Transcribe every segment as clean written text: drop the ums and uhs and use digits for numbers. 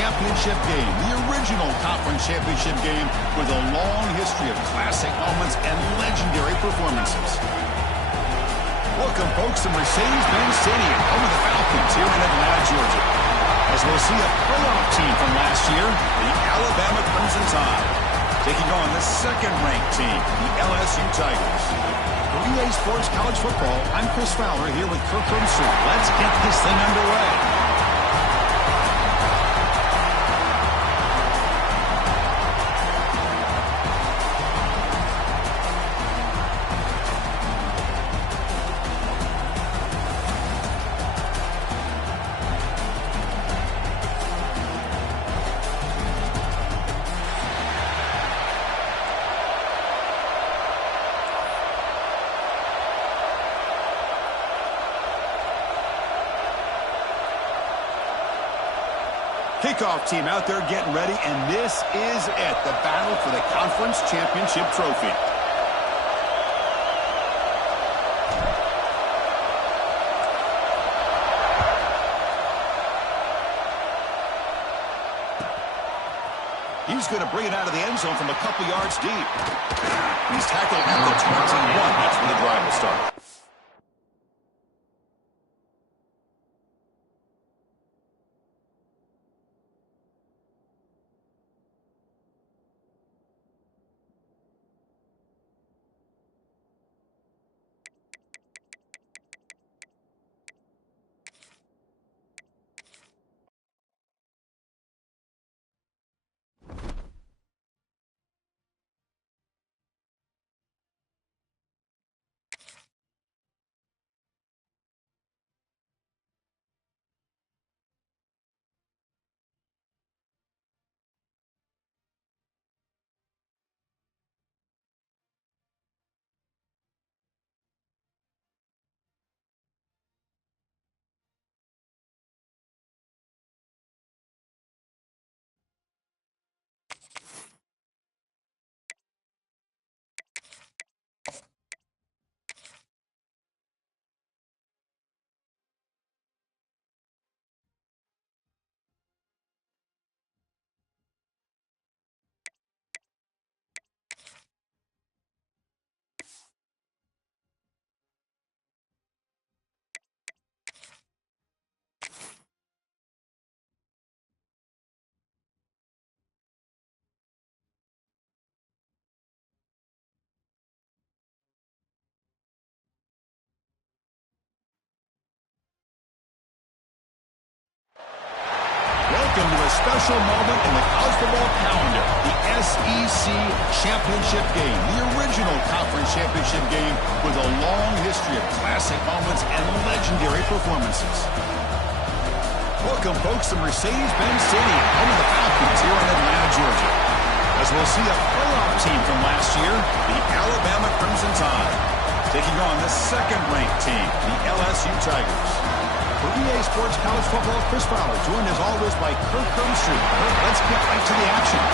championship game, the original conference championship game with a long history of classic moments and legendary performances. Welcome, folks, to Mercedes-Benz Stadium, home of the Falcons here in Atlanta, Georgia. As we'll see a playoff team from last year, the Alabama Crimson Tide, taking on the second-ranked team, the LSU Tigers. For EA Sports College Football, I'm Chris Fowler here with Kirk Herbstreit. Let's get this thing underway. Kickoff team out there getting ready, and this is it, the battle for the conference championship trophy. He's going to bring it out of the end zone from a couple yards deep. He's tackled at the 21. That's where the drive will start. Welcome to a special moment in the college football calendar, the SEC Championship game, the original conference championship game with a long history of classic moments and legendary performances. Welcome, folks, to Mercedes-Benz Stadium, home of the Falcons here in Atlanta, Georgia. As we'll see a playoff team from last year, the Alabama Crimson Tide, taking on the second-ranked team, the LSU Tigers. For EA Sports College Football, Chris Fowler, joined as always by Kirk Herbstreit. Kirk, let's get right to the action.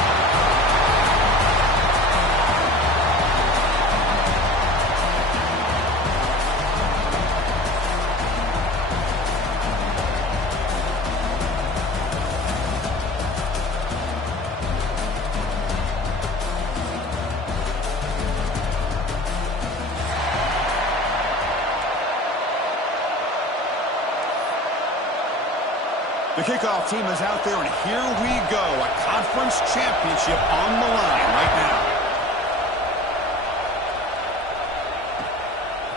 The kickoff team is out there, and here we go. A conference championship on the line right now.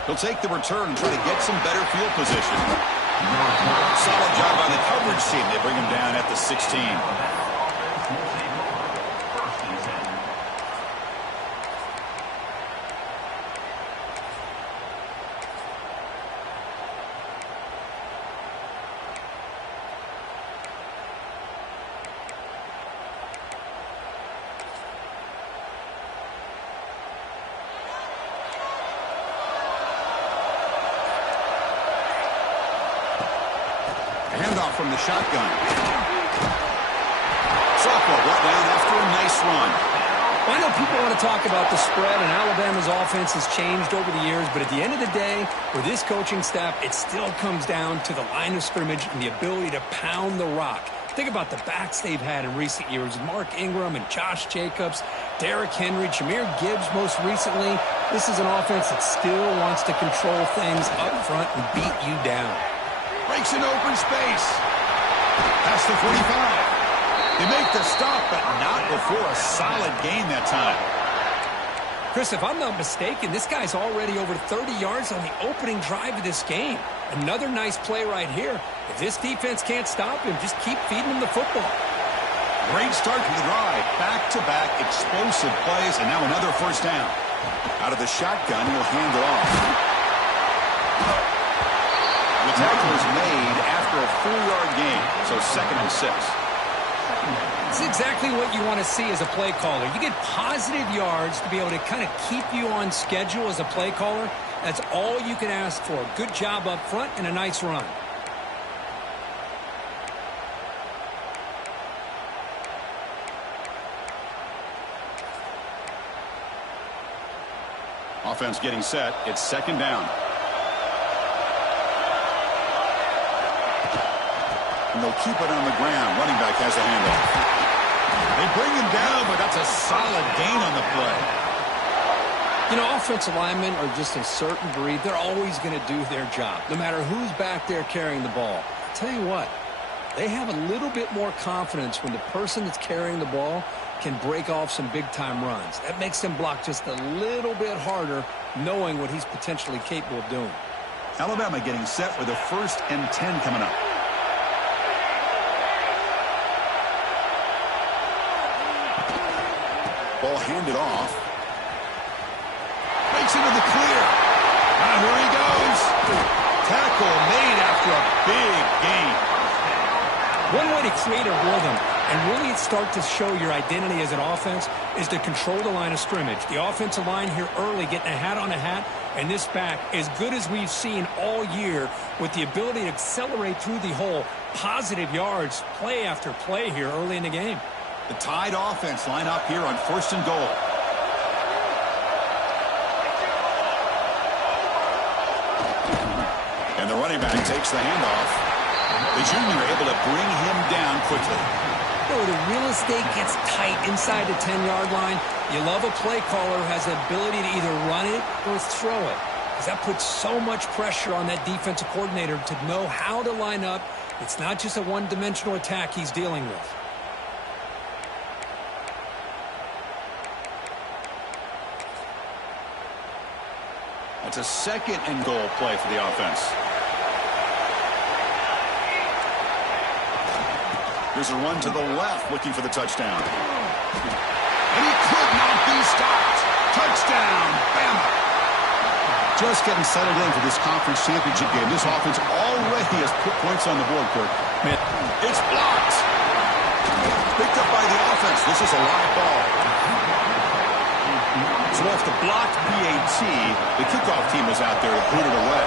He'll take the return and try to get some better field position. Solid job by the coverage team. They bring him down at the 16. Handoff from the shotgun. Softball brought down after a nice run. Well, I know people want to talk about the spread, and Alabama's offense has changed over the years, but at the end of the day, for this coaching staff, it still comes down to the line of scrimmage and the ability to pound the rock. Think about the backs they've had in recent years. Mark Ingram and Josh Jacobs, Derrick Henry, Jahmyr Gibbs most recently. This is an offense that still wants to control things up front and beat you down. Breaks an open space. Past the 45. They make the stop, but not before a solid gain that time. Chris, if I'm not mistaken, this guy's already over 30 yards on the opening drive of this game. Another nice play right here. If this defense can't stop him, just keep feeding him the football. Great start to the drive. Back-to-back explosive plays, and now another first down. Out of the shotgun, he'll hand it off. The tackle is made after a 4-yard gain, so 2nd and 6. It's exactly what you want to see as a play caller. You get positive yards to be able to kind of keep you on schedule as a play caller. That's all you can ask for. Good job up front and a nice run. Offense getting set. It's 2nd down. And they'll keep it on the ground. Running back has a handoff. They bring him down, but that's a solid gain on the play. You know, offensive linemen are just a certain breed. They're always going to do their job, no matter who's back there carrying the ball. I'll tell you what, they have a little bit more confidence when the person that's carrying the ball can break off some big-time runs. That makes them block just a little bit harder, knowing what he's potentially capable of doing. Alabama getting set with a 1st and 10 coming up. Ball handed off. Breaks into the clear. And here he goes. Tackle made after a big gain. One way to create a rhythm and really start to show your identity as an offense is to control the line of scrimmage. The offensive line here early getting a hat on a hat, and this back as good as we've seen all year with the ability to accelerate through the hole. Positive yards, play after play here early in the game. The Tide offense line up here on 1st and goal. And the running back takes the handoff. The junior able to bring him down quickly. You know, the real estate gets tight inside the 10-yard line. You love a play caller who has the ability to either run it or throw it, because that puts so much pressure on that defensive coordinator to know how to line up. It's not just a one-dimensional attack he's dealing with. It's a 2nd and goal play for the offense. Here's a run to the left, looking for the touchdown. And he could not be stopped. Touchdown, Bama. Just getting settled in for this conference championship game. This offense already has put points on the board, Kirk. It's blocked. Picked up by the offense. This is a live ball. So off the blocked PAT, the kickoff team was out there to boot it away.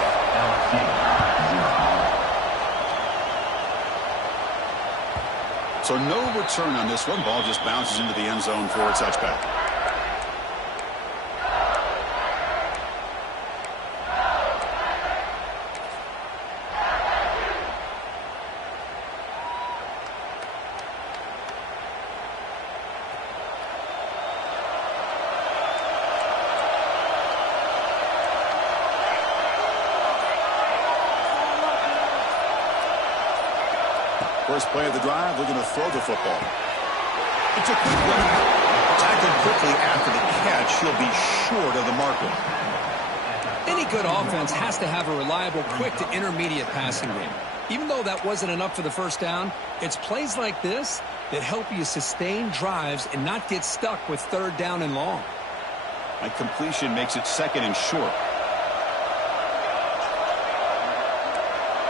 So no return on this one. Ball just bounces into the end zone for a touchback. First play of the drive, they're going to throw the football. It's a quick one. Tackled quickly after the catch. He'll be short of the marker. Any good offense has to have a reliable, quick to intermediate passing game. Even though that wasn't enough for the first down, it's plays like this that help you sustain drives and not get stuck with 3rd down and long. That completion makes it 2nd and short.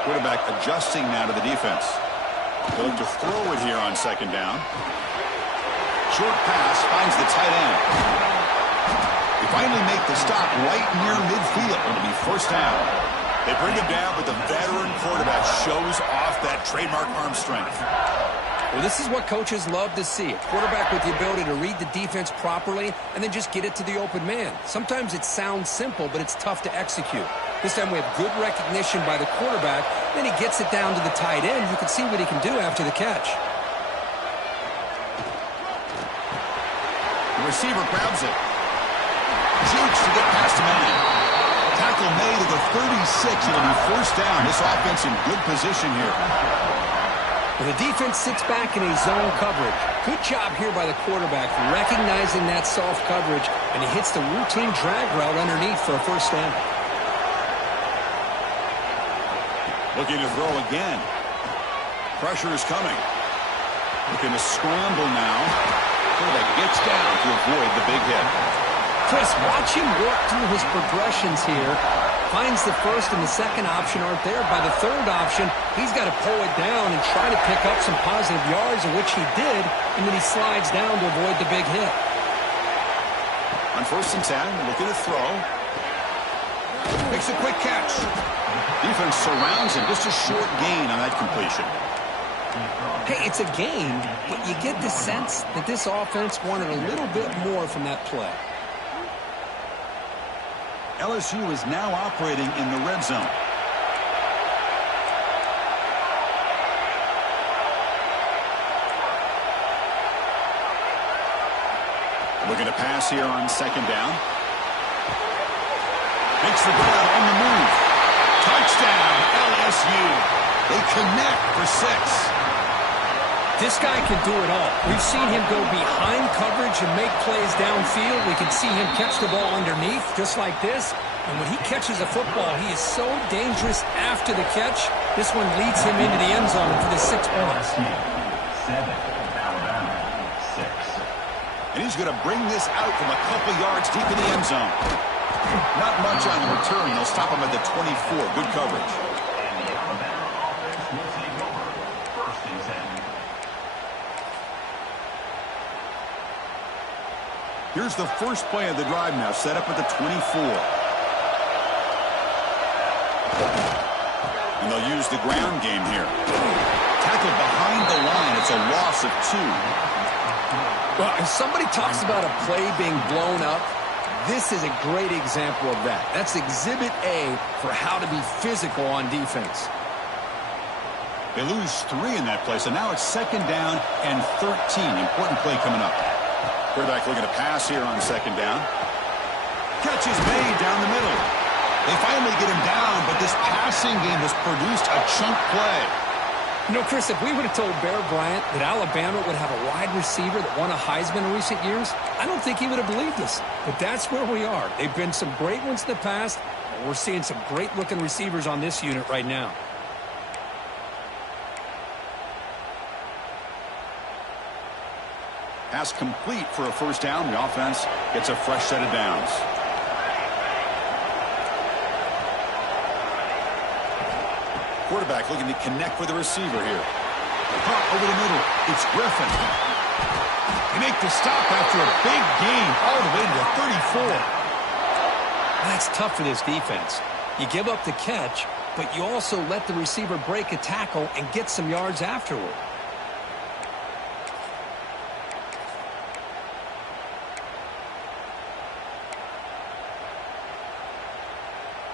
Quarterback adjusting now to the defense. They'll look to throw it here on 2nd down. Short pass finds the tight end. They finally make the stop right near midfield. It'll be 1st down. They bring him down, but the veteran quarterback shows off that trademark arm strength. Well, this is what coaches love to see. A quarterback with the ability to read the defense properly and then just get it to the open man. Sometimes it sounds simple, but it's tough to execute. This time we have good recognition by the quarterback. Then he gets it down to the tight end. You can see what he can do after the catch. The receiver grabs it. Shoots to get past the man. Tackle made at the 36. It'll be first down. This offense in good position here. Well, the defense sits back in a zone coverage. Good job here by the quarterback recognizing that soft coverage, and he hits the routine drag route underneath for a first down. Looking to throw again. Pressure is coming. Looking to scramble now. Quarterback gets down to avoid the big hit. Chris, watch him work through his progressions here. Finds the first and the second option aren't there. By the third option, he's got to pull it down and try to pick up some positive yards, of which he did, and then he slides down to avoid the big hit. On 1st and 10, looking to throw. Makes a quick catch. Defense surrounds him. Just a short gain on that completion. Hey, it's a gain, but you get the sense that this offense wanted a little bit more from that play. LSU is now operating in the red zone. Looking to pass here on 2nd down. Makes the grab on the move. Touchdown, LSU. They connect for 6. This guy can do it all. We've seen him go behind coverage and make plays downfield. We can see him catch the ball underneath, just like this. And when he catches a football, he is so dangerous after the catch. This one leads him into the end zone for the 6 points. 7, Alabama, 6. And he's going to bring this out from a couple yards deep in the end zone. Not much on the return. They'll stop him at the 24. Good coverage. And the Alabama offense will take over 1st and 10. Here's the first play of the drive now, set up at the 24. And they'll use the ground game here. Tackled behind the line. It's a loss of 2. Well, if somebody talks about a play being blown up, this is a great example of that. That's Exhibit A for how to be physical on defense. They lose 3 in that play, so now it's 2nd down and 13. Important play coming up. Quarterback looking to pass here on 2nd down. Catch is made down the middle. They finally get him down, but this passing game has produced a chunk play. You know, Chris, if we would have told Bear Bryant that Alabama would have a wide receiver that won a Heisman in recent years, I don't think he would have believed us. But that's where we are. They've been some great ones in the past, and we're seeing some great-looking receivers on this unit right now. Pass complete for a first down. The offense gets a fresh set of downs. Quarterback looking to connect with the receiver here. Pop over the middle. It's Griffin. They make the stop after a big gain all the way to the 34. That's tough for this defense. You give up the catch, but you also let the receiver break a tackle and get some yards afterward.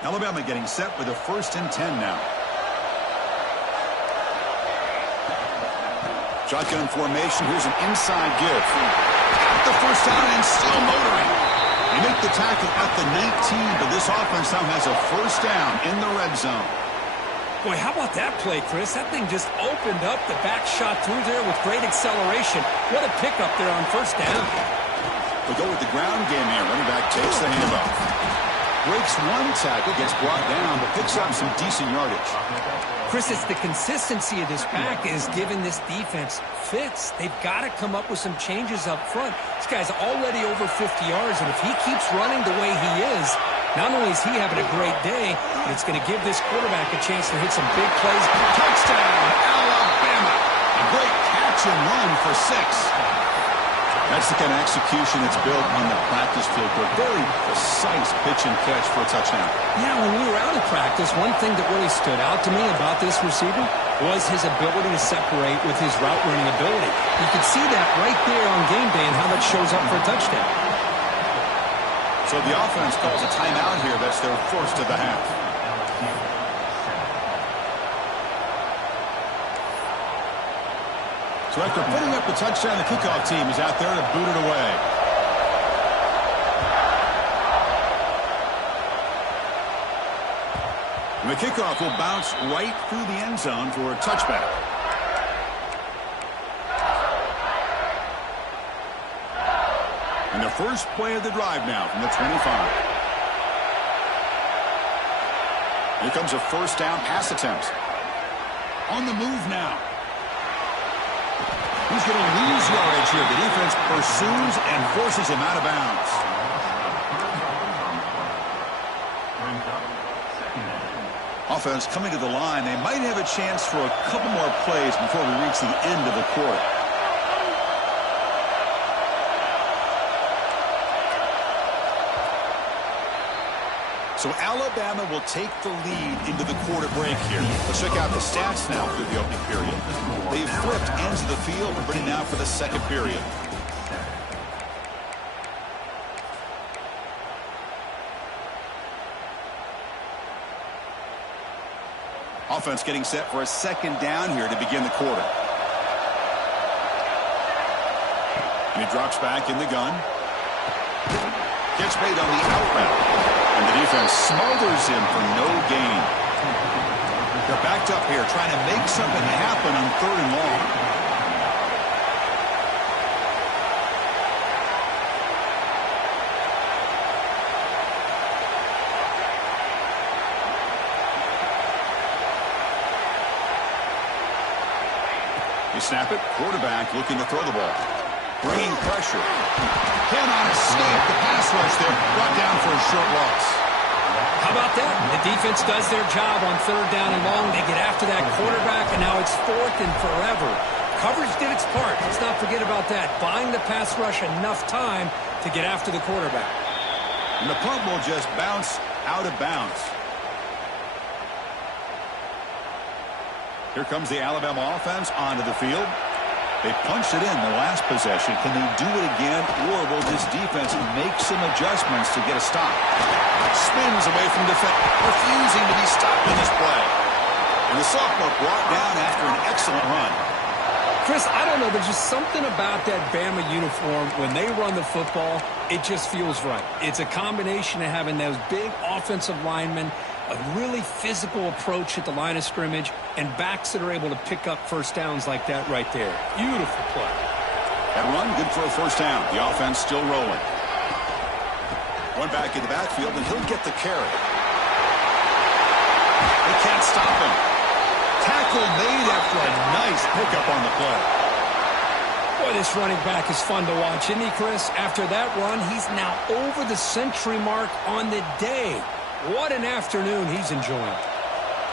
Alabama getting set with a 1st and 10 now. Shotgun formation. Here's an inside give. Got the first down and still motoring. They make the tackle at the 19, but this offense now has a first down in the red zone. Boy, how about that play, Chris? That thing just opened up. The back shot through there with great acceleration. What a pickup there on first down. They go with the ground game here. Running back takes the handoff. Breaks one tackle, gets brought down, but picks up some decent yardage. Chris, it's the consistency of this pack is giving this defense fits. They've got to come up with some changes up front. This guy's already over 50 yards, and if he keeps running the way he is, not only is he having a great day, but it's going to give this quarterback a chance to hit some big plays. Touchdown, Alabama! A great catch and run for 6. That's the kind of execution that's built on the practice field. A very precise pitch and catch for a touchdown. Yeah, when we were out of practice, one thing that really stood out to me about this receiver was his ability to separate with his route running ability. You could see that right there on game day and how that shows up for a touchdown. So the offense calls a timeout here. That's their first of the half. So after putting up the touchdown, the kickoff team is out there to boot it away. And the kickoff will bounce right through the end zone for a touchback. And the first play of the drive now from the 25. Here comes a first down pass attempt. On the move now. He's going to lose yardage here. The defense pursues and forces him out of bounds. Offense coming to the line. They might have a chance for a couple more plays before we reach the end of the quarter. So Alabama will take the lead into the quarter break here. Let's check out the stats now through the opening period. They've flipped ends of the field and ready now for the second period. Offense getting set for a second down here to begin the quarter. And he drops back in the gun. Gets made on the out route. And the defense smothers him for no gain. They're backed up here trying to make something happen on 3rd and long. You snap it, quarterback looking to throw the ball. Bringing pressure. Cannot escape the pass rush there. Brought down for a short loss. How about that? The defense does their job on 3rd down and long. They get after that quarterback, and now it's 4th and forever. Coverage did its part. Let's not forget about that. Buying the pass rush enough time to get after the quarterback. And the punt will just bounce out of bounds. Here comes the Alabama offense onto the field. They punched it in the last possession. Can they do it again, or will this defense make some adjustments to get a stop? Spins away from defense, refusing to be stopped in this play. And the sophomore brought down after an excellent run. Chris, I don't know. There's just something about that Bama uniform. When they run the football, it just feels right. It's a combination of having those big offensive linemen, a really physical approach at the line of scrimmage, and backs that are able to pick up first downs like that right there. Beautiful play. That run, good for a first down. The offense still rolling. One back in the backfield, and he'll get the carry. They can't stop him. Tackle made after a nice pickup on the play. Boy, this running back is fun to watch, isn't he, Chris? After that run, he's now over the century mark on the day. What an afternoon he's enjoying.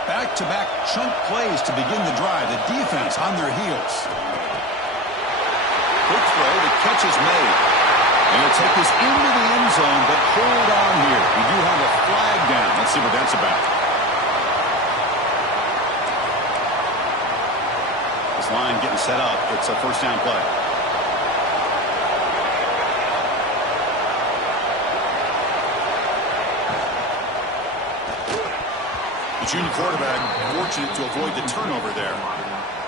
Back-to-back chunk plays to begin the drive. The defense on their heels. Quick throw, the catch is made. And he'll take this into the end zone, but hold on here. We do have a flag down. Let's see what that's about. This line getting set up. It's a first down play. The junior quarterback fortunate to avoid the turnover there.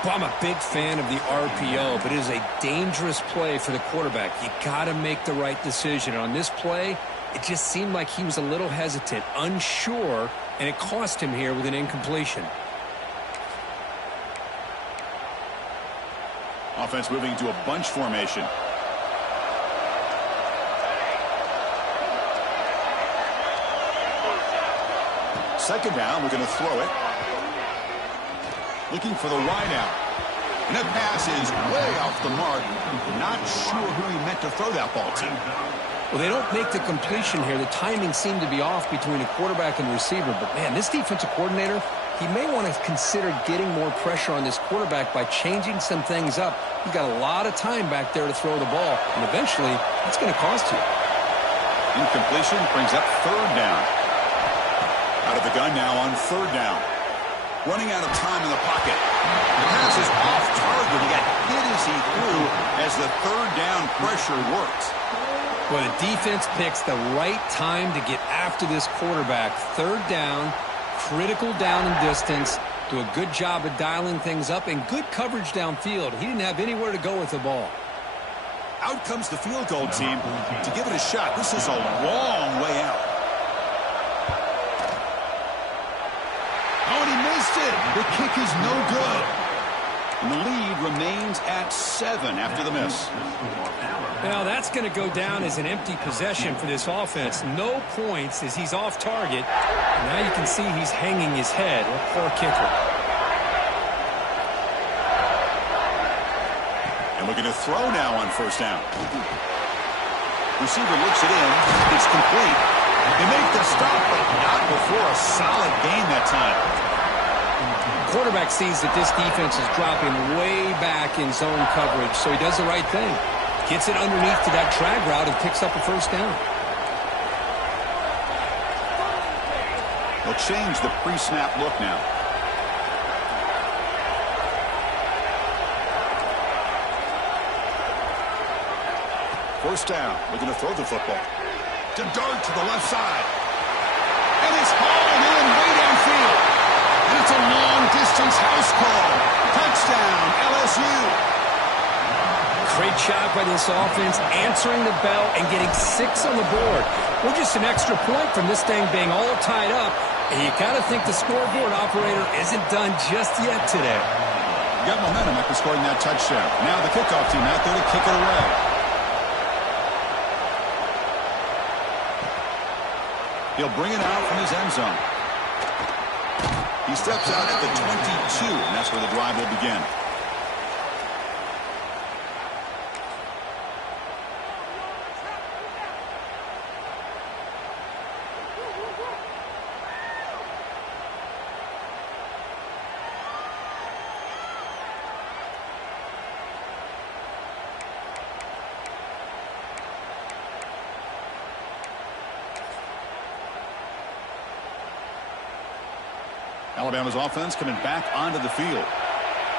Well, I'm a big fan of the RPO, but it is a dangerous play for the quarterback. You got to make the right decision. On this play, it just seemed like he was a little hesitant, unsure, and it cost him here with an incompletion. Offense moving to a bunch formation. Second down, we're going to throw it. Looking for the wide out. And that pass is way off the mark. Not sure who he meant to throw that ball to. Well, they don't make the completion here. The timing seemed to be off between the quarterback and the receiver. But, man, this defensive coordinator, he may want to consider getting more pressure on this quarterback by changing some things up. He's got a lot of time back there to throw the ball. And eventually, it's going to cost you. Incompletion brings up third down. Out of the gun now on third down. Running out of time in the pocket. The pass is off target. He got hit as he threw as the third down pressure worked. Well, the defense picks the right time to get after this quarterback. Third down, critical down and distance. Do a good job of dialing things up and good coverage downfield. He didn't have anywhere to go with the ball. Out comes the field goal team to give it a shot. This is a long way out. The kick is no good. And the lead remains at 7 after the miss. Now that's going to go down as an empty possession for this offense. No points as he's off target. And now you can see he's hanging his head. What a poor kicker. And looking to throw now on first down. Receiver looks it in. It's complete. They make the stop, but not before a solid gain that time. Quarterback sees that this defense is dropping way back in zone coverage, so he does the right thing. Gets it underneath to that drag route and picks up a first down. They'll change the pre-snap look now. First down, looking to throw the football. To dart to the left side. And it's hauled in way downfield. And it's a long-distance house call. Touchdown, LSU. Great job by this offense, answering the bell and getting 6 on the board. We're just an extra point from this thing being all tied up. And you got to think the scoreboard operator isn't done just yet today. Got momentum after scoring that touchdown. Now the kickoff team out there to kick it away. He'll bring it out from his end zone. He steps out at the 22, and that's where the drive will begin. Alabama's offense coming back onto the field.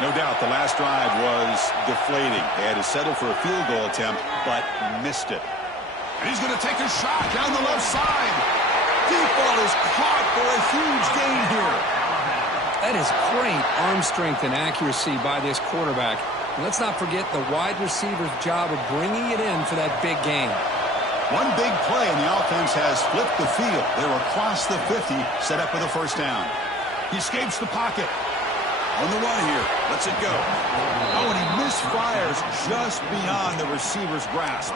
No doubt the last drive was deflating. They had to settle for a field goal attempt, but missed it. And he's going to take a shot down the left side. Deep ball is caught for a huge gain here. That is great arm strength and accuracy by this quarterback. And let's not forget the wide receiver's job of bringing it in for that big gain. One big play and the offense has flipped the field. They're across the 50, set up with a first down. He escapes the pocket. On the run here. Lets it go. Oh, and he misfires just beyond the receiver's grasp.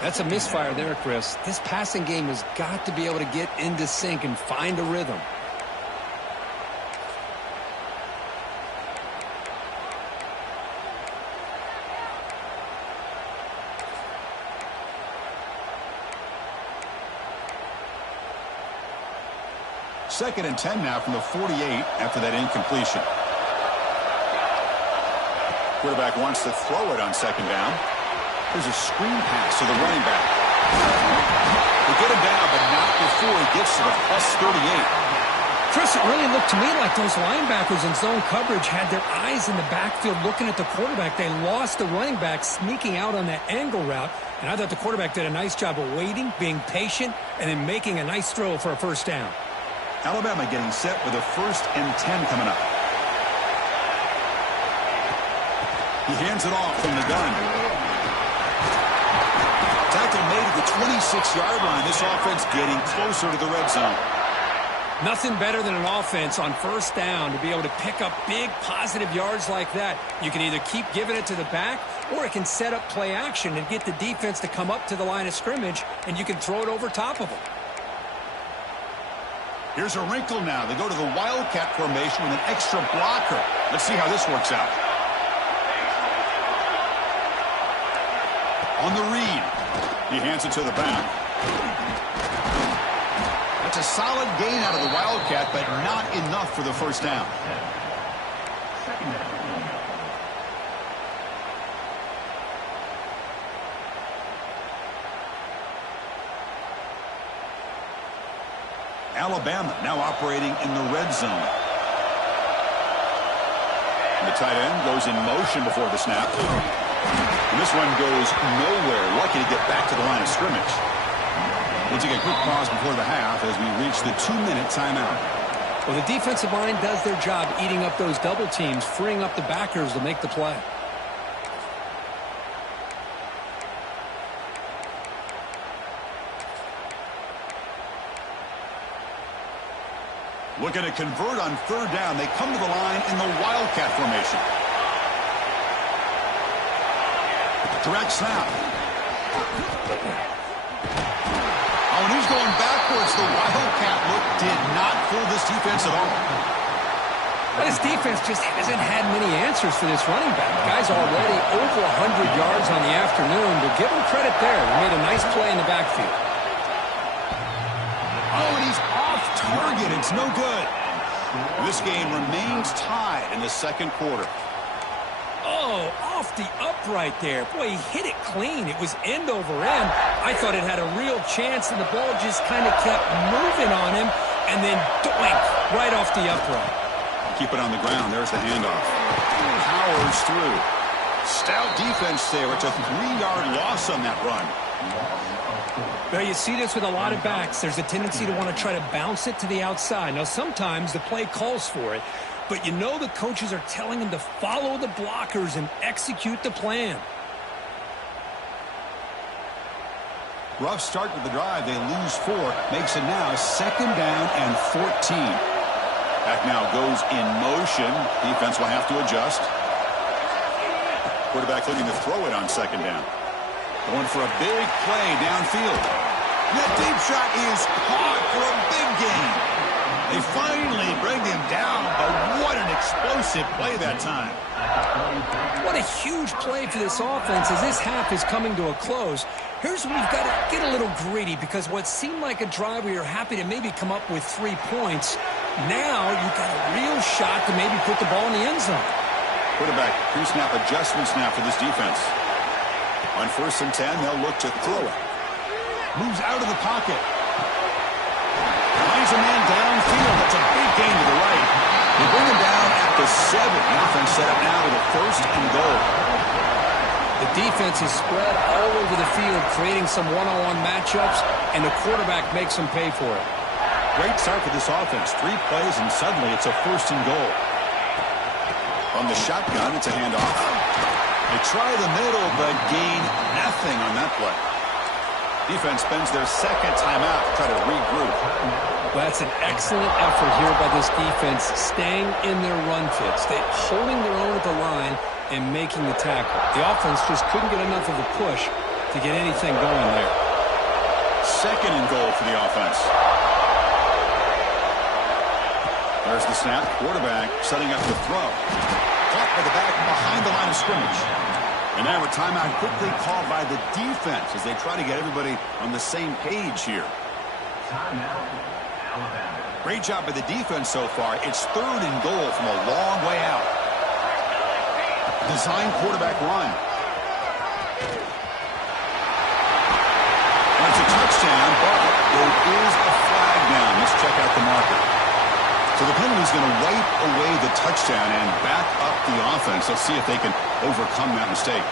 That's a misfire there, Chris. This passing game has got to be able to get into sync and find a rhythm. Second and 10 now from the 48 after that incompletion. Quarterback wants to throw it on second down. There's a screen pass to the running back. They get him down, but not before he gets to the +38. Chris, it really looked to me like those linebackers in zone coverage had their eyes in the backfield looking at the quarterback. They lost the running back sneaking out on that angle route. And I thought the quarterback did a nice job of waiting, being patient, and then making a nice throw for a first down. Alabama getting set with a 1st and 10 coming up. He hands it off from the gun. Tackle made at the 26-yard line. This offense getting closer to the red zone. Nothing better than an offense on first down to be able to pick up big positive yards like that. You can either keep giving it to the back, or it can set up play action and get the defense to come up to the line of scrimmage, and you can throw it over top of them. Here's a wrinkle now. They go to the Wildcat formation with an extra blocker. Let's see how this works out. On the read. He hands it to the back. That's a solid gain out of the Wildcat, but not enough for the first down. Alabama now operating in the red zone. And the tight end goes in motion before the snap. And this one goes nowhere. Lucky to get back to the line of scrimmage. We'll take a quick pause before the half as we reach the 2-minute timeout. Well, the defensive line does their job eating up those double teams, freeing up the backers to make the play. Looking to convert on third down. They come to the line in the Wildcat formation. Direct snap. Oh, and he's going backwards. The Wildcat look did not fool this defense at all. But his defense just hasn't had many answers for this running back. The guy's already over 100 yards on the afternoon, but give him credit there. He made a nice play in the backfield. Oh, and he's off target. It's no good. This game remains tied in the second quarter. Oh, off the upright there. Boy, he hit it clean. It was end over end. I thought it had a real chance, and the ball just kind of kept moving on him, and then doink, right off the upright. Keep it on the ground. There's the handoff. Powers through. Stout defense there. It's a 3-yard loss on that run. Well, you see this with a lot of backs. There's a tendency to want to try to bounce it to the outside. Now, sometimes the play calls for it, but you know the coaches are telling them to follow the blockers and execute the plan. Rough start to the drive. They lose 4. Makes it now 2nd down and 14. Back now goes in motion. Defense will have to adjust. Quarterback looking to throw it on 2nd down. Going for a big play downfield. That deep shot is caught for a big gain. They finally bring him down, but what an explosive play that time. What a huge play for this offense as this half is coming to a close. Here's where we've got to get a little gritty, because what seemed like a drive where you're happy to maybe come up with 3 points, now you've got a real shot to maybe put the ball in the end zone. Quarterback pre-snap adjustment snap for this defense. On 1st and 10, they'll look to throw it. Moves out of the pocket. Finds a man downfield. That's a big gain to the right. They bring him down at the 7. The offense set up now with a 1st and goal. The defense is spread all over the field, creating some one-on-one matchups, and the quarterback makes them pay for it. Great start for this offense. 3 plays, and suddenly it's a 1st and goal. On the shotgun, it's a handoff. They try the middle, but gain nothing on that play. Defense spends their 2nd timeout to try to regroup. Well, that's an excellent effort here by this defense, staying in their run fits. They're holding their own at the line and making the tackle. The offense just couldn't get enough of a push to get anything going there. 2nd and goal for the offense. There's the snap. Quarterback setting up the throw. Caught by the back behind the line of scrimmage. And now a timeout quickly called by the defense as they try to get everybody on the same page here. Timeout, Alabama. Great job by the defense so far. It's 3rd and goal from a long way out. Design quarterback run. And it's a touchdown, but there is a flag down. Let's check out the marker. So the penalty is going to wipe away the touchdown and back up the offense. Let's see if they can overcome that mistake.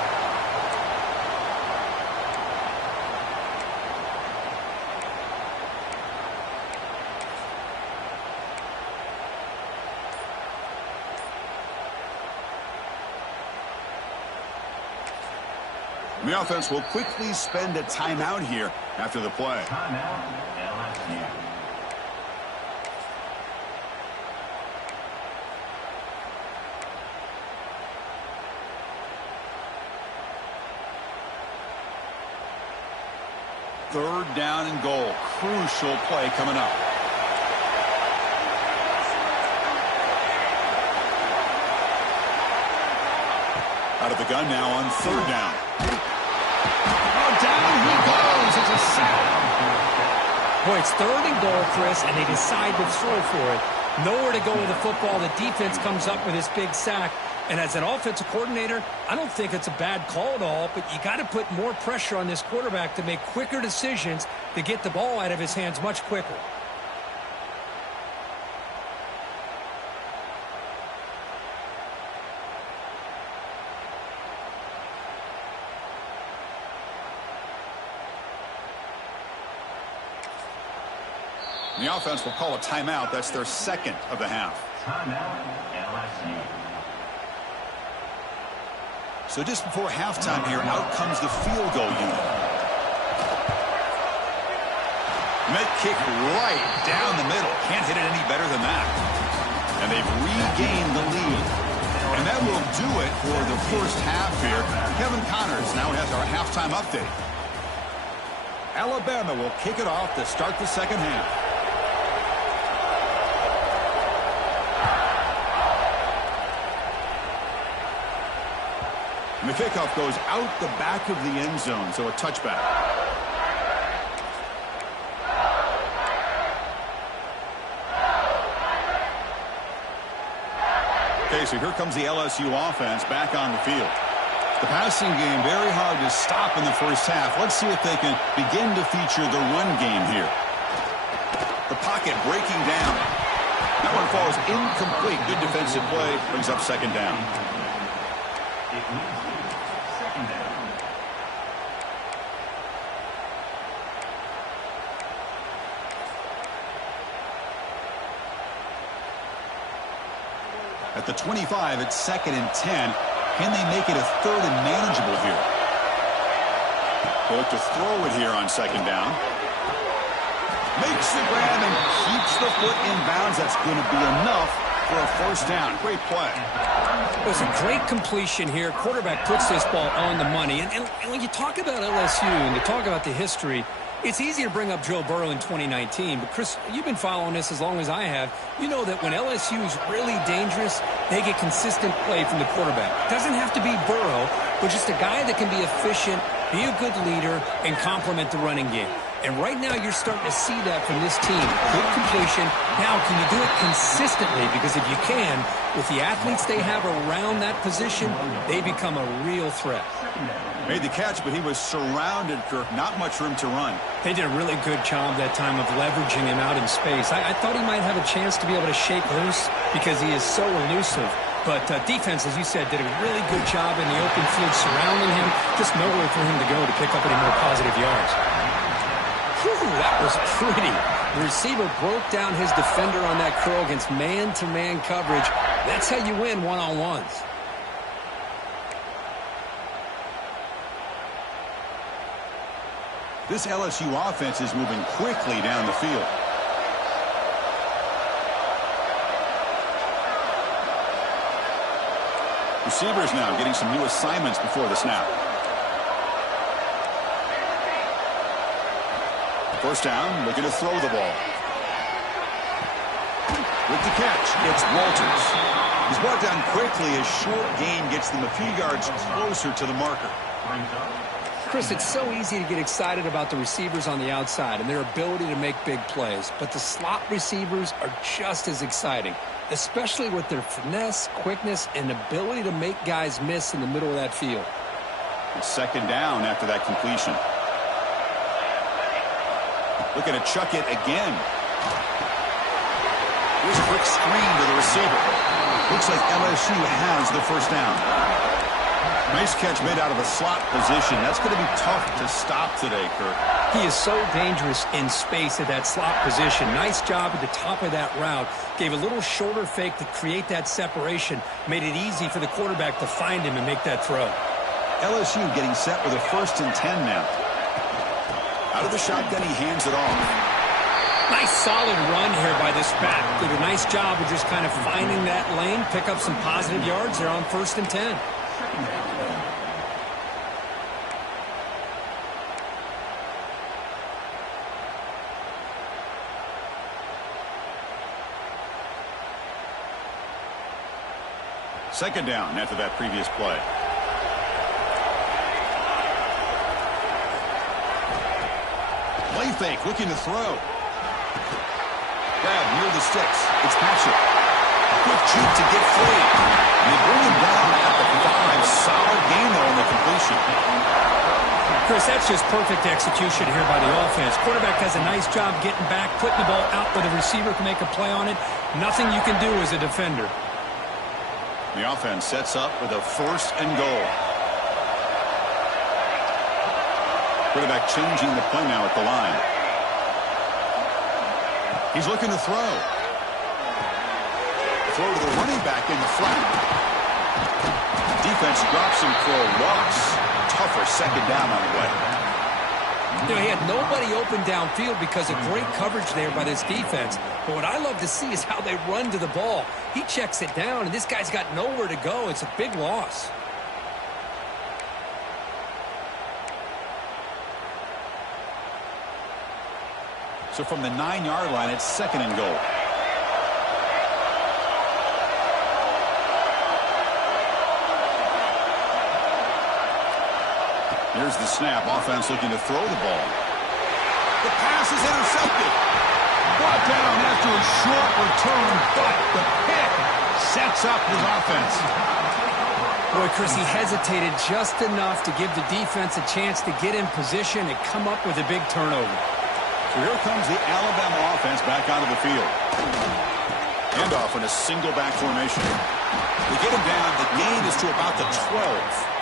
The offense will quickly spend a timeout here after the play. Timeout, LSU. Third down and goal. Crucial play coming up. Out of the gun now on 3rd down. Oh, down he goes. It's a sack. Boy, it's 3rd and goal, Chris, and they decide to throw for it. Nowhere to go with the football. The defense comes up with this big sack. And as an offensive coordinator, I don't think it's a bad call at all, but you got to put more pressure on this quarterback to make quicker decisions to get the ball out of his hands much quicker. The offense will call a timeout. That's their 2nd of the half. Timeout, LSU. So just before halftime here, out comes the field goal unit. And they kick right down the middle. Can't hit it any better than that. And they've regained the lead. And that will do it for the first half here. Kevin Connors now has our halftime update. Alabama will kick it off to start the second half. And the kickoff goes out the back of the end zone, so a touchback. Okay, so here comes the LSU offense back on the field. The passing game very hard to stop in the first half. Let's see if they can begin to feature the run game here. The pocket breaking down. That one falls incomplete. Good defensive play. Brings up second down. It leads to second down. At the 25, it's 2nd and 10. Can they make it a 3rd and manageable here? They look to throw it here on second down. Makes the grab and keeps the foot in bounds. That's going to be enough for a first down. Great play. It was a great completion here. Quarterback puts this ball on the money. And when you talk about LSU and you talk about the history, it's easy to bring up Joe Burrow in 2019, but Chris, you've been following this as long as I have. You know that when LSU is really dangerous, they get consistent play from the quarterback. It doesn't have to be Burrow, but just a guy that can be efficient, be a good leader, and complement the running game. And right now you're starting to see that from this team. Good completion. Now, can you do it consistently? Because if you can, with the athletes they have around that position, they become a real threat. Made the catch, but he was surrounded, Kirk. Not much room to run. They did a really good job that time of leveraging him out in space. I thought he might have a chance to be able to shake loose because he is so elusive. But defense, as you said, did a really good job in the open field surrounding him. Just nowhere for him to go to pick up any more positive yards. Whew, that was pretty. The receiver broke down his defender on that curl against man-to-man coverage. That's how you win one-on-ones. This LSU offense is moving quickly down the field. Receivers now getting some new assignments before the snap. First down, looking to throw the ball. With the catch, it's Walters. He's brought down quickly. A short gain gets them a few yards closer to the marker. Chris, it's so easy to get excited about the receivers on the outside and their ability to make big plays, but the slot receivers are just as exciting, especially with their finesse, quickness, and ability to make guys miss in the middle of that field. It's second down after that completion. Looking to chuck it again. Here's a quick screen to the receiver. Looks like LSU has the first down. Nice catch made out of a slot position. That's going to be tough to stop today, Kirk. He is so dangerous in space at that slot position. Nice job at the top of that route. Gave a little shoulder fake to create that separation. Made it easy for the quarterback to find him and make that throw. LSU getting set with a 1st and 10 now. Out of the shotgun, he hands it off. Nice solid run here by this back. Did a nice job of just kind of finding that lane, pick up some positive yards there on 1st and 10. Second down after that previous play. Play fake, looking to throw. Grab near the sticks. It's Patchett. Quick juke to get free. And they bring him down at the 5. Solid gain, though, on the completion. Chris, that's just perfect execution here by the offense. Quarterback has a nice job getting back, putting the ball out where the receiver can make a play on it. Nothing you can do as a defender. The offense sets up with a 1st and goal. Quarterback changing the play now at the line. He's looking to throw. Throw to the running back in the flat. Defense drops him for a loss. Tougher second down on the way. You know, he had nobody open downfield because of great coverage there by this defense. But what I love to see is how they run to the ball. He checks it down, and this guy's got nowhere to go. It's a big loss. So from the 9-yard line, it's 2nd and goal. Here's the snap. Offense looking to throw the ball. The pass is intercepted. Brought down after a short return, but the pick sets up his offense. Boy, Chris, he hesitated just enough to give the defense a chance to get in position and come up with a big turnover. So here comes the Alabama offense back onto the field. Handoff in a single back formation. They get him down. The gain is to about the 12.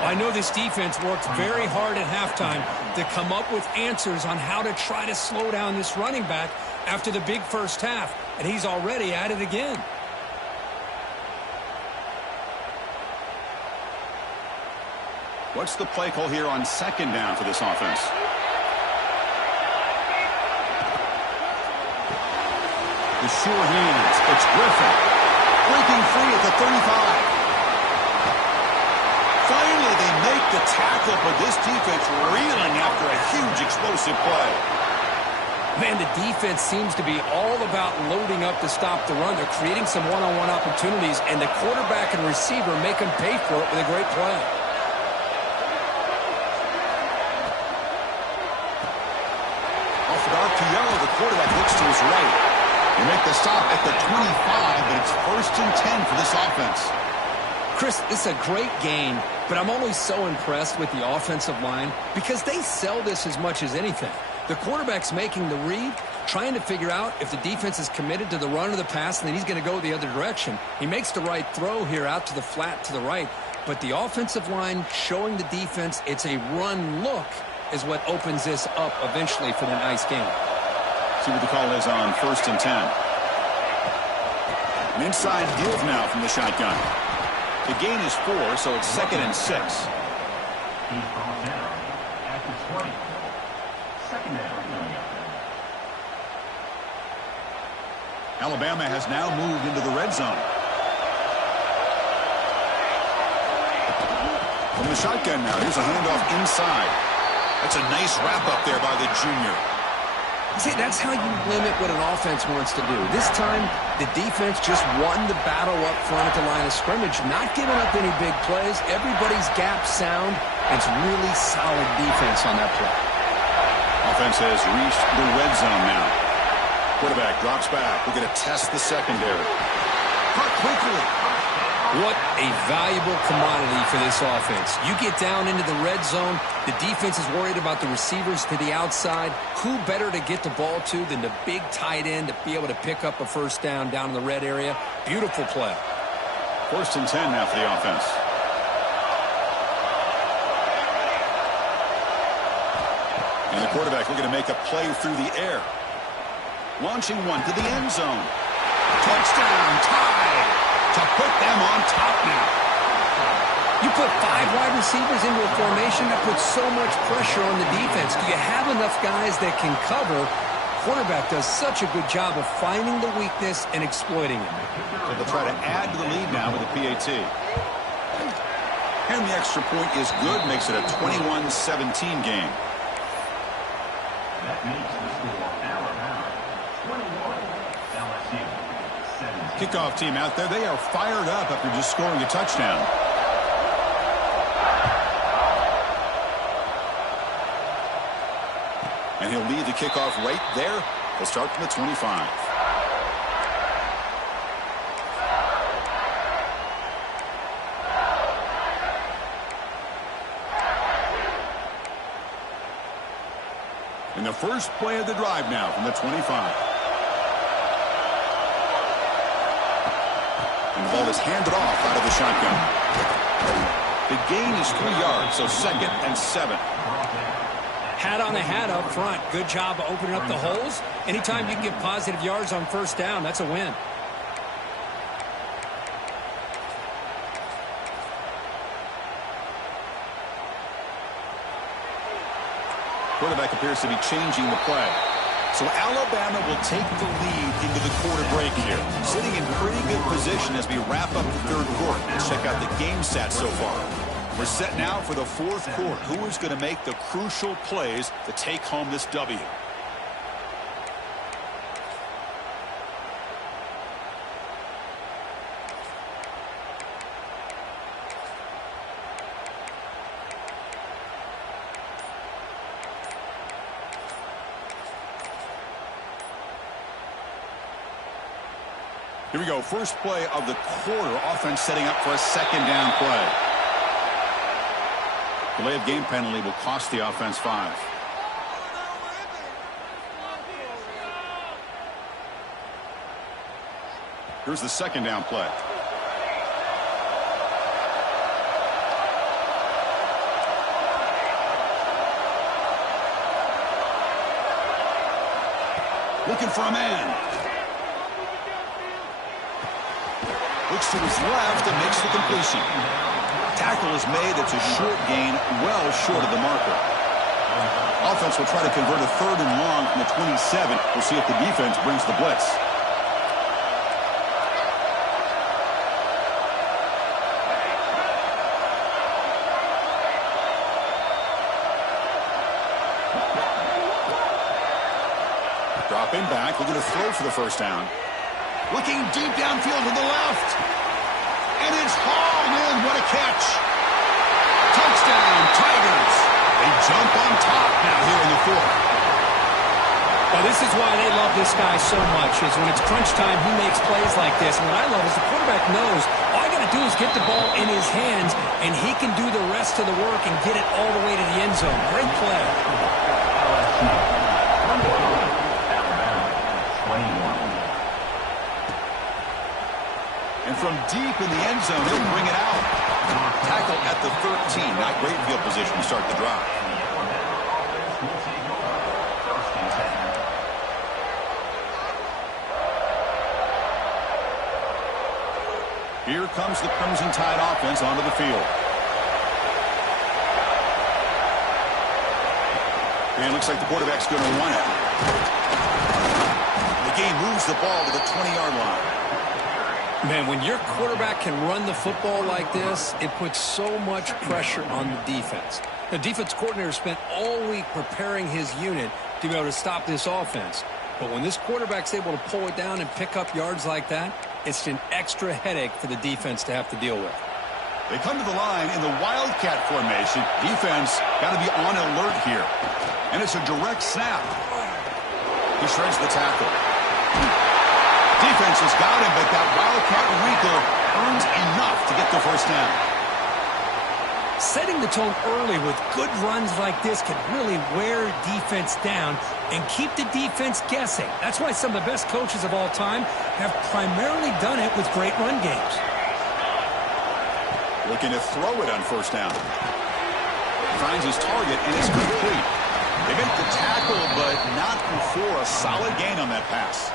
I know this defense worked very hard at halftime to come up with answers on how to try to slow down this running back after the big first half, and he's already at it again. What's the play call here on 2nd down for this offense? The sure hands. It's Griffin. Breaking free at the 35. Finally, they make the tackle, but this defense reeling after a huge explosive play. Man, the defense seems to be all about loading up to stop the run. They're creating some one-on-one opportunities, and the quarterback and receiver make them pay for it with a great play. Off an RPO, the quarterback looks to his right. They make the stop at the 25, but it's 1st and 10 for this offense. Chris, this is a great game, but I'm always so impressed with the offensive line because they sell this as much as anything. The quarterback's making the read, trying to figure out if the defense is committed to the run or the pass, and then he's going to go the other direction. He makes the right throw here out to the flat to the right, but the offensive line showing the defense it's a run look is what opens this up eventually for the nice game. See what the call is on 1st and 10. An inside give now from the shotgun. The gain is 4, so it's 2nd and 6. He's brought down at the 20. 2nd down. Alabama has now moved into the red zone. From the shotgun now, here's a handoff inside. That's a nice wrap up there by the junior. See, that's how you limit what an offense wants to do. This time, the defense just won the battle up front at the line of scrimmage, not giving up any big plays. Everybody's gap sound. It's really solid defense on that play. Offense has reached the red zone now. Quarterback drops back. We're going to test the secondary. Cut quickly. What a valuable commodity for this offense. You get down into the red zone, the defense is worried about the receivers to the outside. Who better to get the ball to than the big tight end to be able to pick up a first down in the red area? Beautiful play. 1st and 10 now for the offense. And the quarterback looking to make a play through the air. Launching one to the end zone. Touchdown, tie to put them on top now. You put 5 wide receivers into a formation that puts so much pressure on the defense. Do you have enough guys that can cover? Quarterback does such a good job of finding the weakness and exploiting it. So they'll try to add to the lead now with a PAT. And the extra point is good, makes it a 21-17 game. That makes the score Alabama 21, LSU 17. Kickoff team out there, they are fired up after just scoring a touchdown. And he'll lead the kickoff right there. He'll start from the 25. And the first play of the drive now from the 25. And the ball is handed off out of the shotgun. The gain is 3 yards, so 2nd and 7. Hat on the hat up front. Good job of opening up the holes. Anytime you can get positive yards on first down, that's a win. Quarterback appears to be changing the play. So Alabama will take the lead into the quarter break here. Sitting in pretty good position as we wrap up the third quarter. Let's check out the game stats so far. We're set now for the fourth quarter. Who is going to make the crucial plays to take home this W? Here we go. First play of the quarter. Offense setting up for a second down play. Delay of game penalty will cost the offense 5. Here's the second down play. Looking for a man. Looks to his left and makes the completion. Tackle is made. It's a short gain, well short of the marker. Offense will try to convert a 3rd and long from the 27. We'll see if the defense brings the blitz. Dropping back, looking to throw for the first down. Looking deep downfield to the left. And it's hauled in. What a catch. Touchdown, Tigers. They jump on top now here in the fourth. Well, this is why they love this guy so much, is when it's crunch time, he makes plays like this. And what I love is the quarterback knows all I got to do is get the ball in his hands, and he can do the rest of the work and get it all the way to the end zone. Great play. And from deep in the end zone, he'll bring it out. Tackle at the 13. Not great field position to start the drive. Here comes the Crimson Tide offense onto the field. And it looks like the quarterback's going to run it. The game moves the ball to the 20-yard line. Man, when your quarterback can run the football like this, it puts so much pressure on the defense. The defense coordinator spent all week preparing his unit to be able to stop this offense. But when this quarterback's able to pull it down and pick up yards like that, it's an extra headache for the defense to have to deal with. They come to the line in the Wildcat formation. Defense got to be on alert here. And it's a direct snap. He shreds the tackle. Defense has got him, but that Wildcat wrinkle earns enough to get the first down. Setting the tone early with good runs like this can really wear defense down and keep the defense guessing. That's why some of the best coaches of all time have primarily done it with great run games. Looking to throw it on first down. Finds his target, and it's complete. They make the tackle, but not before a solid gain on that pass.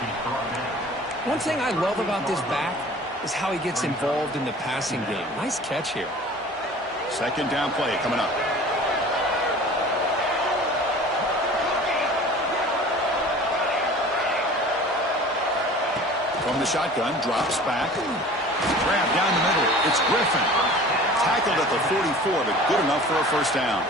One thing I love about this back is how he gets involved in the passing game. Nice catch here. Second down play coming up. From the shotgun, drops back. Grab down the middle. It's Griffin. Tackled at the 44, but good enough for a first down.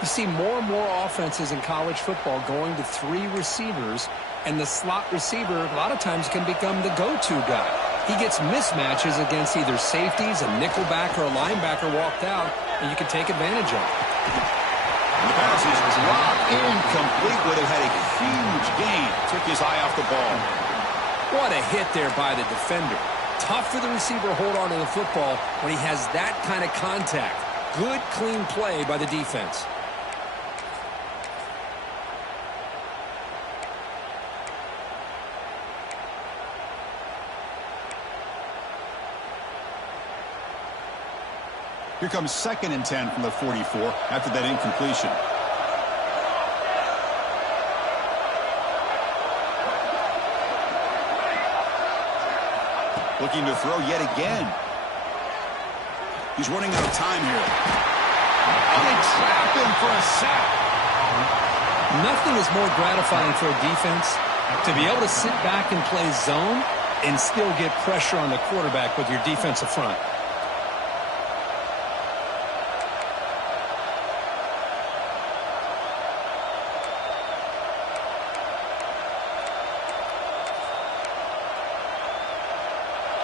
You see more and more offenses in college football going to 3 receivers, and the slot receiver a lot of times can become the go-to guy. He gets mismatches against either safeties, a nickelback, or a linebacker walked out, and you can take advantage of it. The pass is dropped incomplete, but it had a huge gain. Took his eye off the ball. What a hit there by the defender. Tough for the receiver to hold on to the football when he has that kind of contact. Good, clean play by the defense. Here comes 2nd and 10 from the 44 after that incompletion. Looking to throw yet again. He's running out of time here. Oh, they trap him for a sack. Nothing is more gratifying for a defense to be able to sit back and play zone and still get pressure on the quarterback with your defensive front.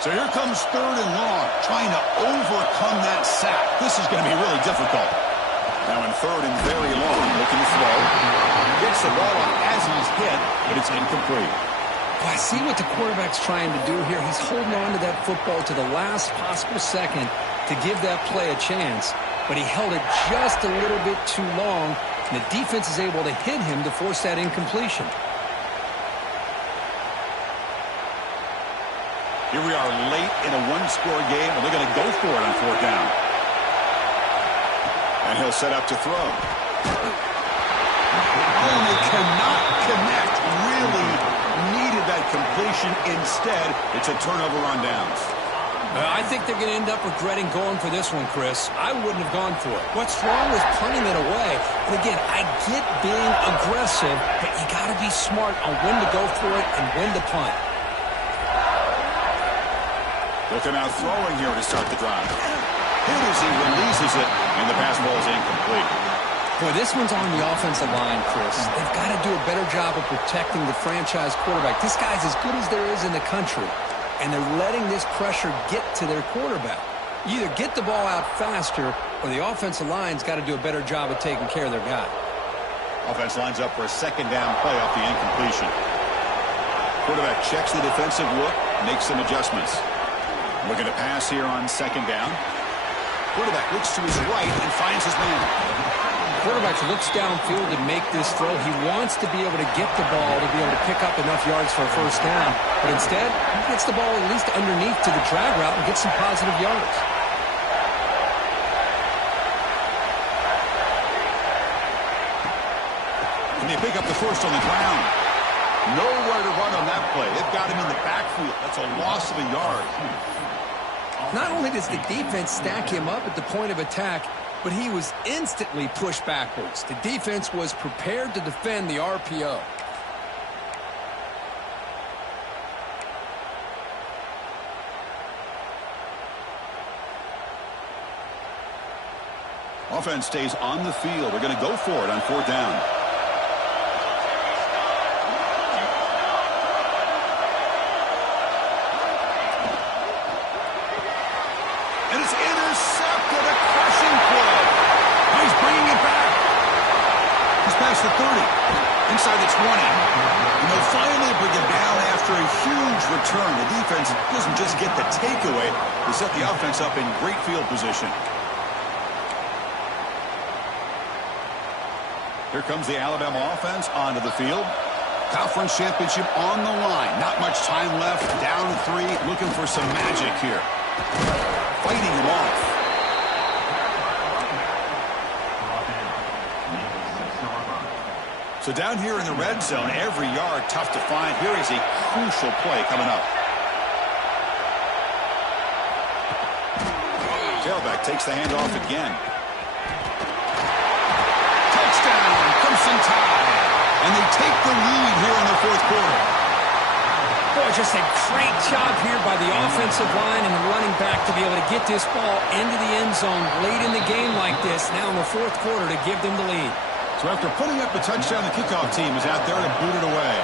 So here comes 3rd and long, trying to overcome that sack. This is going to be really difficult. Now in 3rd and very long, looking to throw. Gets the ball off as he's hit, but it's incomplete. Oh, I see what the quarterback's trying to do here. He's holding on to that football to the last possible second to give that play a chance, but he held it just a little bit too long, and the defense is able to hit him to force that incompletion. Here we are late in a one-score game, and they're going to go for it on 4th down. And he'll set up to throw. Oh, they cannot connect. Really needed that completion. Instead, it's a turnover on downs. I think they're going to end up regretting going for this one, Chris. I wouldn't have gone for it. What's wrong with punting it away? And again, I get being aggressive, but you got to be smart on when to go for it and when to punt. Looking out throwing here to start the drive. Hit as he releases it, and the pass ball is incomplete. Boy, this one's on the offensive line, Chris. They've got to do a better job of protecting the franchise quarterback. This guy's as good as there is in the country, and they're letting this pressure get to their quarterback. You either get the ball out faster, or the offensive line's got to do a better job of taking care of their guy. Offense lines up for a 2nd down play off the incompletion. Quarterback checks the defensive look, makes some adjustments. Looking to pass here on 2nd down. Quarterback looks to his right and finds his man. Quarterback looks downfield to make this throw. He wants to be able to get the ball to be able to pick up enough yards for a 1st down. But instead, he gets the ball at least underneath to the drag route and gets some positive yards. And they pick up the 1st on the ground. Nowhere to run on that play. They've got him in the backfield. That's a loss of a yard. Not only does the defense stack him up at the point of attack, but he was instantly pushed backwards. The defense was prepared to defend the RPO. Offense stays on the field. They're going to go for it on 4th down. The 30, inside the 20. And they'll finally bring him down after a huge return. The defense doesn't just get the takeaway, they set the offense up in great field position. Here comes the Alabama offense onto the field. Conference championship on the line. Not much time left. Down 3, looking for some magic here. Fighting him off. So down here in the red zone, every yard tough to find. Here is a crucial play coming up. Tailback takes the handoff again. Touchdown, Crimson Tide. And they take the lead here in the 4th quarter. Boy, just a great job here by the offensive line and the running back to be able to get this ball into the end zone late in the game like this, now in the 4th quarter to give them the lead. So after putting up a touchdown, the kickoff team is out there to boot it away.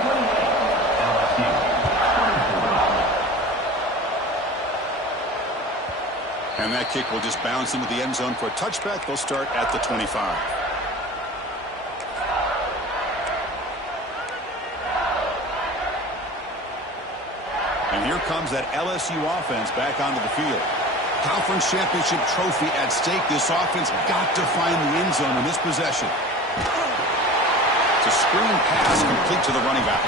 And that kick will just bounce into the end zone for a touchback. They'll start at the 25. And here comes that LSU offense back onto the field. Conference championship trophy at stake. This offense got to find the end zone in this possession. It's a screen pass complete to the running back.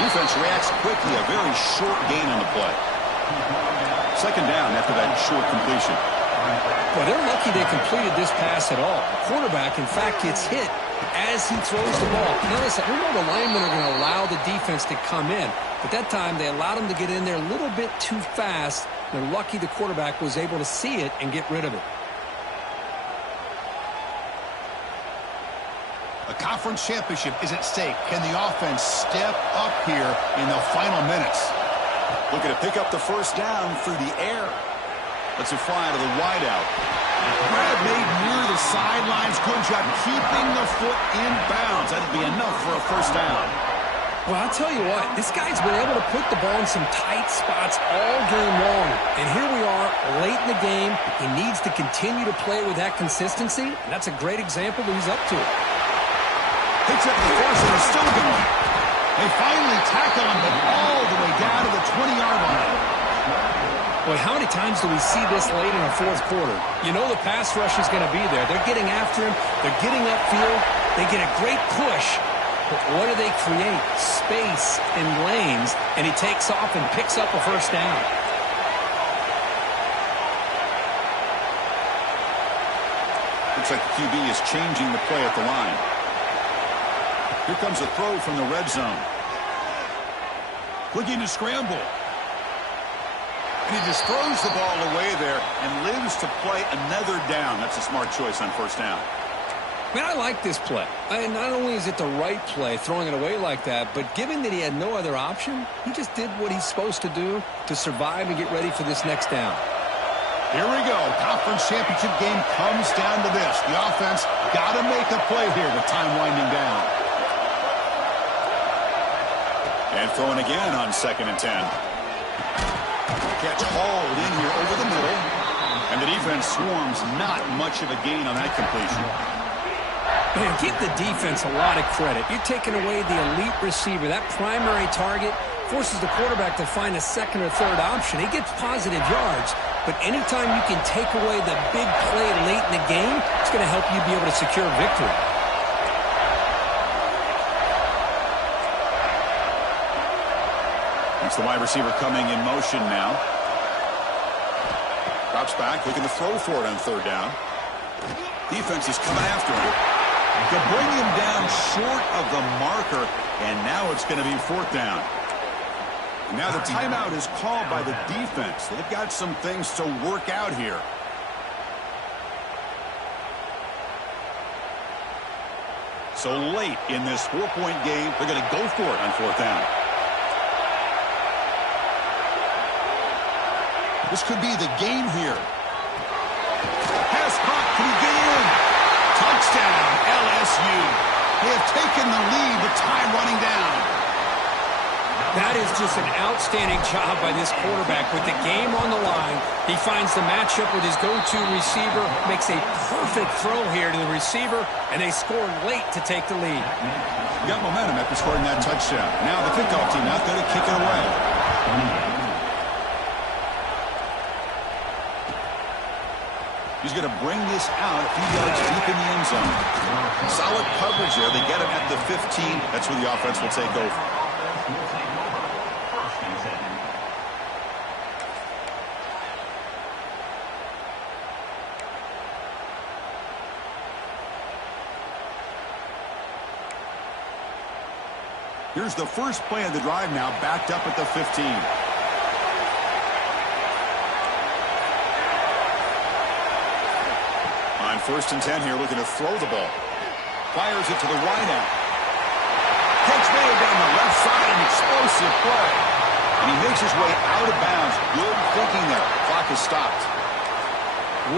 Defense reacts quickly. A very short gain on the play. 2nd down after that short completion. Well, they're lucky they completed this pass at all. The quarterback, in fact, gets hit as he throws the ball. Now listen, we know the linemen are going to allow the defense to come in. But that time, they allowed him to get in there a little bit too fast. They're lucky the quarterback was able to see it and get rid of it. A conference championship is at stake. Can the offense step up here in the final minutes? Looking to pick up the first down through the air. Let's it fly to the wideout. Grab made near the sidelines. Good job keeping the foot in bounds. That'll be enough for a first down. Well, I'll tell you what, this guy's been able to put the ball in some tight spots all game long. And here we are, late in the game. He needs to continue to play with that consistency, and that's a great example that he's up to it. Picks up the force and is still going. They finally tackle him, but all the way down to the 20-yard line. Boy, how many times do we see this late in the fourth quarter? You know the pass rush is going to be there. They're getting after him. They're getting upfield. They get a great push. But what do they create? Space and lanes, and he takes off and picks up a first down. Looks like the QB is changing the play at the line. Here comes a throw from the red zone. Looking to scramble. And he just throws the ball away there and lives to play another down. That's a smart choice on first down. Man, I like this play. And not only is it the right play, throwing it away like that, but given that he had no other option, he just did what he's supposed to do to survive and get ready for this next down. Here we go. Conference championship game comes down to this. The offense got to make a play here with time winding down. And throwing again on 2nd and 10. Catch hauled in here over the middle. And the defense swarms. Not much of a gain on that completion. Man, give the defense a lot of credit. You're taking away the elite receiver. That primary target forces the quarterback to find a second or third option. He gets positive yards. But anytime you can take away the big play late in the game, it's going to help you be able to secure victory. It's the wide receiver coming in motion now. Drops back, looking to throw for it on 3rd down. Defense is coming after him. To bring him down short of the marker, and now it's going to be 4th down. And now the timeout is called by the defense. They've got some things to work out here. So late in this 4-point game, they're going to go for it on 4th down. This could be the game here. Pass caught. Can he get in? Touchdown, LSU. They have taken the lead with time running down. That is just an outstanding job by this quarterback. With the game on the line, he finds the matchup with his go-to receiver, makes a perfect throw here to the receiver, and they score late to take the lead. Got momentum after scoring that touchdown. Now the kickoff team out there to kick it away. He's going to bring this out a few yards deep in the end zone. Solid coverage there. They get him at the 15. That's where the offense will take over. Here's the first play of the drive now, backed up at the 15. On 1st and 10 here, looking to throw the ball. Fires it to the wideout. Catch made down the left side, an explosive play. And he makes his way out of bounds. Good thinking there. Clock is stopped.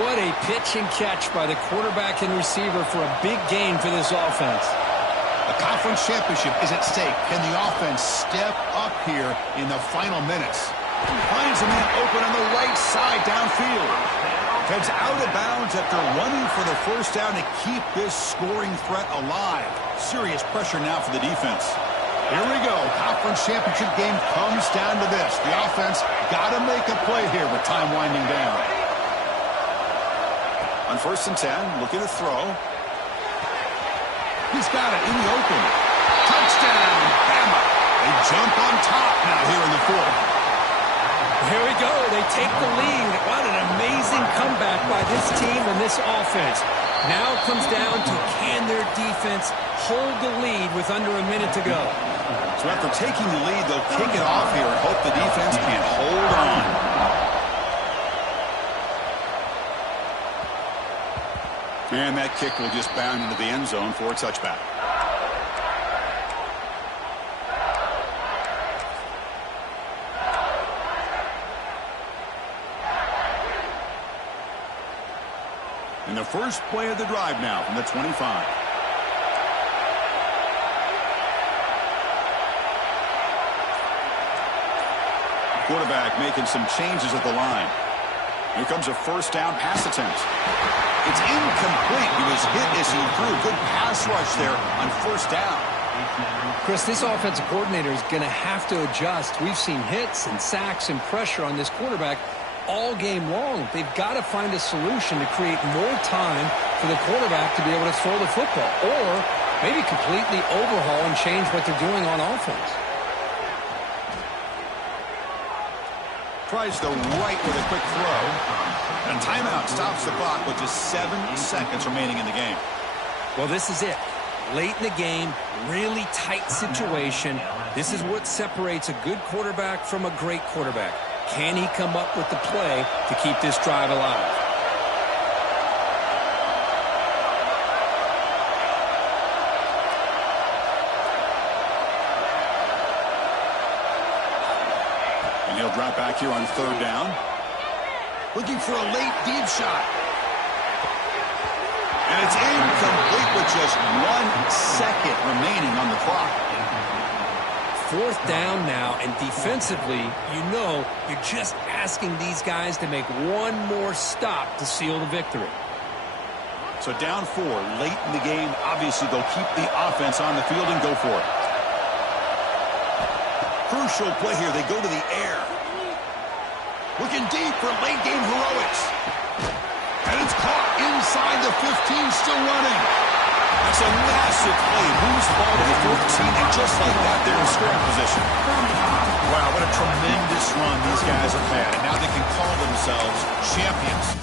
What a pitch and catch by the quarterback and receiver for a big gain for this offense. A conference championship is at stake. Can the offense step up here in the final minutes? Finds a man open on the right side downfield. Heads out of bounds after running for the first down to keep this scoring threat alive. Serious pressure now for the defense. Here we go. Conference championship game comes down to this. The offense got to make a play here with time winding down. On 1st and 10, looking to throw. He's got it in the open. Touchdown, Bama. They jump on top now here in the 4th. Here we go. They take the lead. What an amazing comeback by this team and this offense. Now it comes down to can their defense hold the lead with under a minute to go. So after taking the lead, they'll kick it off here and hope the defense can hold on. And that kick will just bound into the end zone for a touchback. And the first play of the drive now from the 25. Quarterback making some changes at the line. Here comes a first down pass attempt. It's incomplete. He was hit as he threw. Good pass rush there on first down. Chris, this offensive coordinator is going to have to adjust. We've seen hits and sacks and pressure on this quarterback all game long. They've got to find a solution to create more time for the quarterback to be able to throw the football, or maybe completely overhaul and change what they're doing on offense. Tries the right with a quick throw. And a timeout stops the clock with just 7 seconds remaining in the game. Well, this is it. Late in the game, really tight situation. This is what separates a good quarterback from a great quarterback. Can he come up with the play to keep this drive alive? And he'll drop back here on third down. Looking for a late deep shot. And it's incomplete with just 1 second remaining on the clock. Fourth down now, and defensively, you're just asking these guys to make one more stop to seal the victory. So down 4 late in the game. Obviously, they'll keep the offense on the field and go for it. Crucial play here. They go to the air. Looking deep for late game heroics. And it's caught inside the 15, still running. That's a massive play. Moves ball to the 14, and just like that, they're in scoring position. Wow, what a tremendous run these guys have had. And now they can call themselves champions.